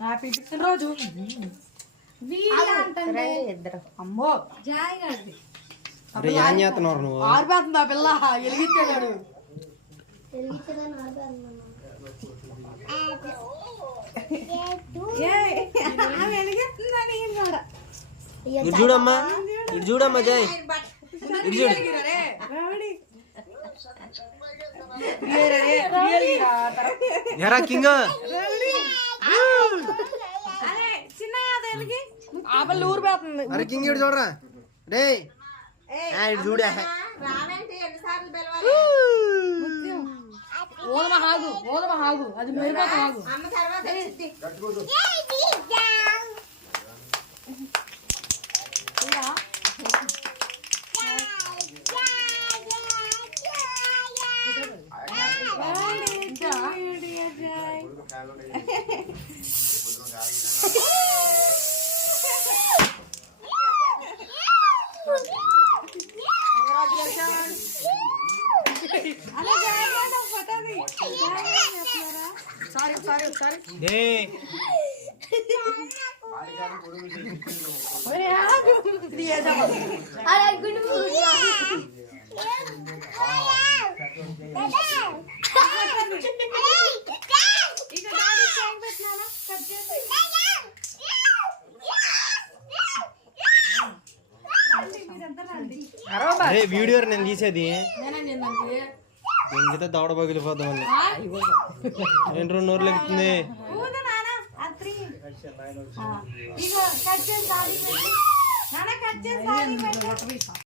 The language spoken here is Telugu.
హ్యాపీ పుట్టినరోజు ఇద్దరు. అమ్మో అరే ఏం చేస్తున్నారు నువ్వు? ఆరిపోతుందా పిల్ల వెలిగించాడు. ఇటు చూడమ్మా, ఇటు చూడమ్మా జై, ఇటు చూడు. ఎరా కింగ్ ఆపలు ఊరిపోతుంది. అరే కింగ్ ఇటు చూడరా డే, ఇటు చూడే. ఓదమ హాగు అది మెరిపోతా హాగు. వీడియో నేను తీసేది ఇంకితే దవడ పగిలిపోతాం వల్ల ఏంటి 2 నోర్లు ఎక్కుతుంది.